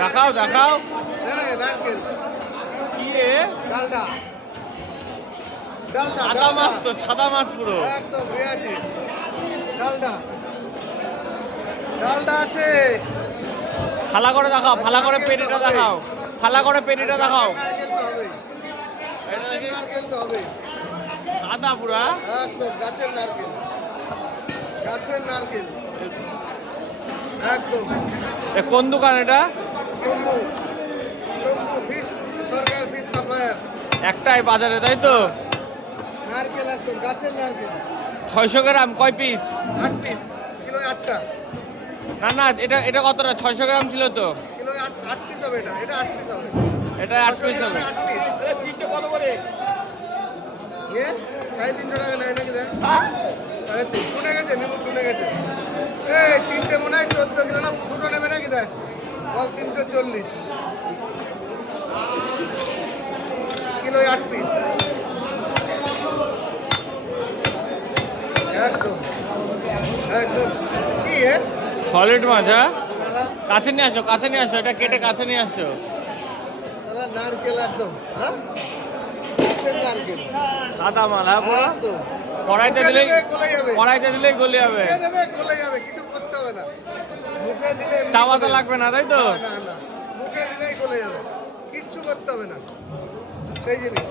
দেখাও দেখাও। নারকেল কি ডালডা। ডালডা সাদা মাছ তো সাদা মাছ পুরো। একদম আছে। ডালডা। ডালডা আছে। ফালা করে দেখাও ফালা করে পেটিটা দেখাও। ফালা করে পেটিটা দেখাও। নারকেল তো হবে। সাদা পুরা? একদম গাছের নারকেল। গাছের নারকেল। একদম। কোন দোকান এটা? একটাই বাজারে তাই তো? নারকেল একদম গাছের নারকেল। ছয়শো গ্রাম কয় পিস আট পিস কিলো আটটা। না না এটা এটা কতটা? ছয়শো গ্রাম ছিল তো। কিলো আট পিস হবে এটা এটা আট পিস হবে। এটা আট পিস হবে। আট পিস কত করে এ সাড়ে তিনশো টাকা নেয় নাকি দেখ? সাড়ে তিন শুনে গেছে নেবু শুনে গেছে। এই তিনটে মনে হয় চোদ্দ কিলো না দুটো নেবে নাকি দেখ? বল তিনশো চল্লিশ। কিলো আট পিস একদম একদম। কি সলিড মাছ হ্যাঁ? কাছে নিয়ে আসো কাছে নিয়ে আসো এটা কেটে কাছে নিয়ে আসো। নারকেল একদম হ্যাঁ? নারকেল? সাদা মাল হ্যাঁ কড়াইতে দিলে কড়াইতে দিলেই গলে যাবে। গলে যাবে। কিছু করতে হবে না। চাওয়াতে লাগবে না, তাই তো। মুখে দিলেই চলে যাবে। কিচ্ছু করতে হবে না। সেই জিনিস।